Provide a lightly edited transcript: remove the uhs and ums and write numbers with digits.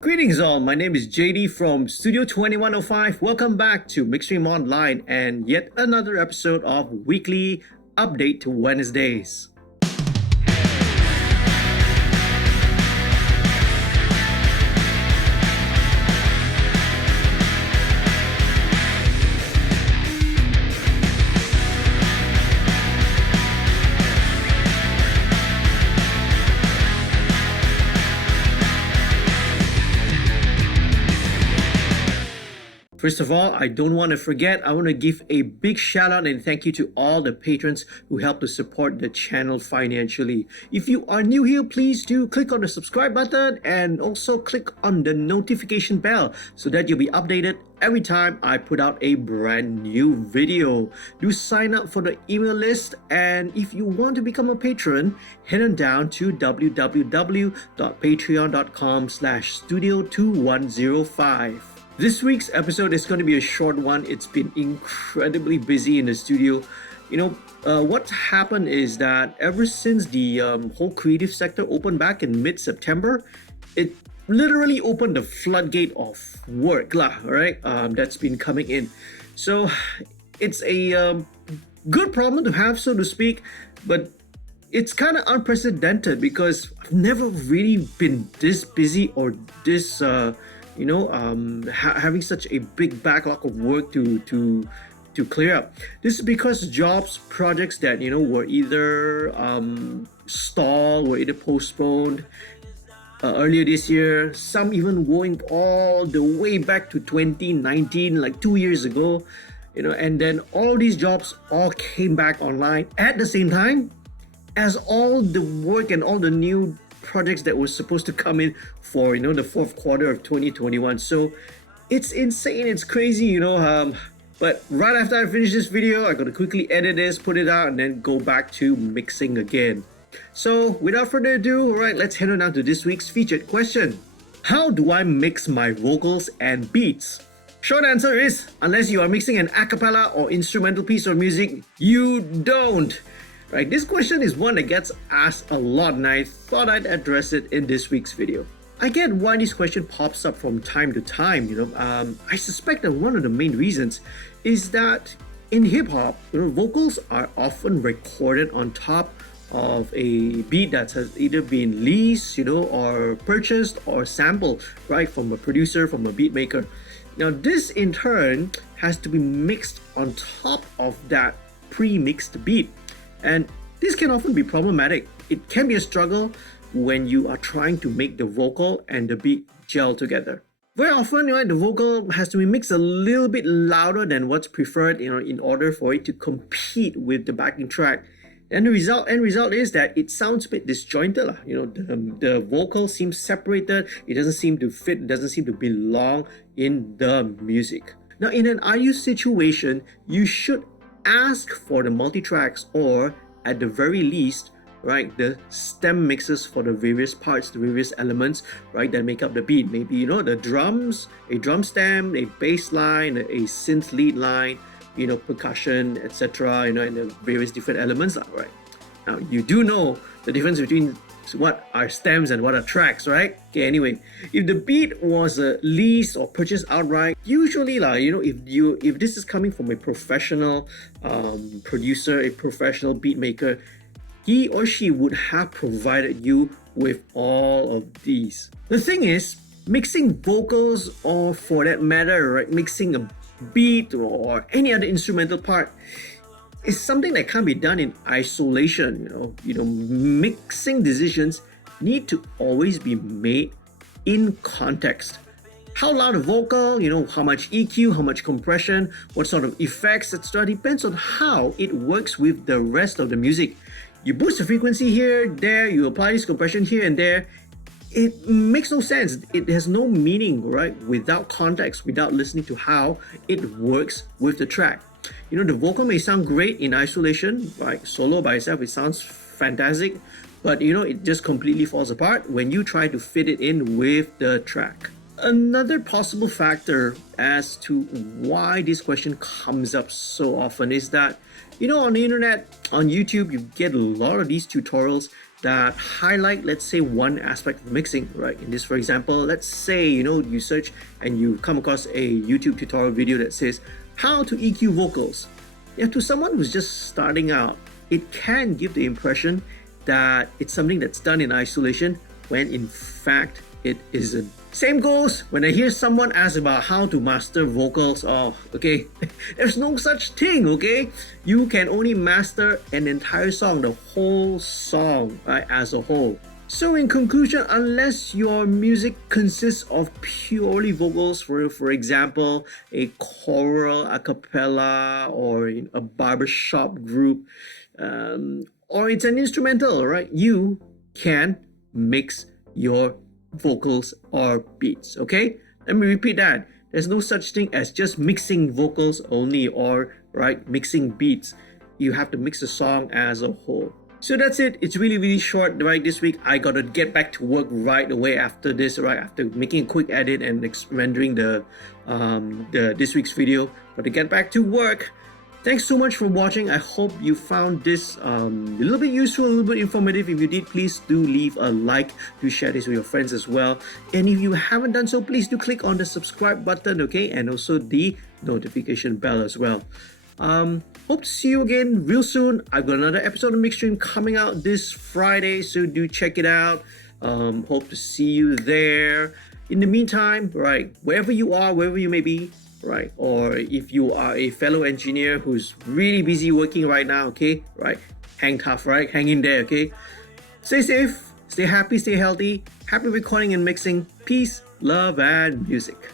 Greetings all, my name is JD from Studio 2105. Welcome back to MixStream Online and yet another episode of Weekly Update Wednesdays. First of all, I don't want to forget, I want to give a big shout out and thank you to all the patrons who help to support the channel financially. If you are new here, please do click on the subscribe button and also click on the notification bell so that you'll be updated every time I put out a brand new video. Do sign up for the email list, and if you want to become a patron, head on down to www.patreon.com/studio2105. This week's episode is going to be a short one. It's been incredibly busy in the studio. What happened is that ever since the whole creative sector opened back in mid-September, it literally opened the floodgate of work, right? That's been coming in. So it's a good problem to have, so to speak, but it's kind of unprecedented because I've never really been this busy or this having such a big backlog of work to clear up. This is because projects that were either stalled, were either postponed earlier this year, some even going all the way back to 2019, like 2 years ago, and then all these jobs all came back online at the same time as all the work and all the new projects that were supposed to come in for the fourth quarter of 2021. So it's insane, it's crazy, but right after I finish this video, I'm gonna quickly edit this, put it out, and then go back to mixing again. So without further ado, all right, let's head on down to this week's featured question. How do I mix my vocals and beats? Short answer is, unless you are mixing an a cappella or instrumental piece of music, you don't. Right, this question is one that gets asked a lot, and I thought I'd address it in this week's video. I get why this question pops up from time to time. I suspect that one of the main reasons is that in hip-hop, vocals are often recorded on top of a beat that has either been leased, or purchased or sampled, right, from a producer, from a beat maker. Now, this in turn has to be mixed on top of that pre-mixed beat. And this can often be problematic. It can be a struggle when you are trying to make the vocal and the beat gel together. Very often, the vocal has to be mixed a little bit louder than what's preferred, in order for it to compete with the backing track. And the end result is that it sounds a bit disjointed. The vocal seems separated. It doesn't seem to fit. It doesn't seem to belong in the music. Now, in an ideal situation, you should ask for the multitracks, or at the very least, right, the stem mixes for the various parts, the various elements, right, that make up the beat. Maybe the drums, a drum stem, a bass line, a synth lead line, percussion, etc. And the various different elements, right? Now you do know the difference between what are stems and what are tracks, right? Okay, anyway, if the beat was leased or purchased outright, usually if this is coming from a professional producer, a professional beat maker, he or she would have provided you with all of these. The thing is, mixing vocals, or for that matter, right, mixing a beat or any other instrumental part, is something that can't be done in isolation. Mixing decisions need to always be made in context. How loud a vocal, how much EQ, how much compression, what sort of effects, etc. depends on how it works with the rest of the music. You boost the frequency here, there, you apply this compression here and there. It makes no sense. It has no meaning, right, without context, without listening to how it works with the track. The vocal may sound great in isolation, right? Solo by itself, it sounds fantastic, but it just completely falls apart when you try to fit it in with the track. Another possible factor as to why this question comes up so often is that, on the internet, on YouTube, you get a lot of these tutorials that highlight, let's say, one aspect of mixing, right? In this, for example, let's say, you search and you come across a YouTube tutorial video that says how to EQ vocals. Yeah, to someone who's just starting out, it can give the impression that it's something that's done in isolation when in fact it isn't. Same goes when I hear someone ask about how to master vocals. Oh, okay, there's no such thing, okay? You can only master an entire song, the whole song, right, as a whole. So in conclusion, unless your music consists of purely vocals, for example, a choral, a cappella, or a barbershop group, or it's an instrumental, right? You can mix your vocals or beats, okay? Let me repeat that. There's no such thing as just mixing vocals only or, right, mixing beats. You have to mix the song as a whole. So that's it. It's really short, right? This week I gotta get back to work right away after this, right? After making a quick edit and rendering the this week's video. Got to get back to work. Thanks so much for watching. I hope you found this a little bit useful, a little bit informative. If you did, please do leave a like. Do share this with your friends as well. And if you haven't done so, please do click on the subscribe button, okay? And also the notification bell as well. Hope to see you again real soon. I've got another episode of MixStream coming out this Friday, so do check it out. Hope to see you there. In the meantime, right, wherever you are, wherever you may be, right, or if you are a fellow engineer who's really busy working right now, okay, right, hang tough, right, hang in there, okay. Stay safe, stay happy, stay healthy. Happy recording and mixing. Peace, love, and music.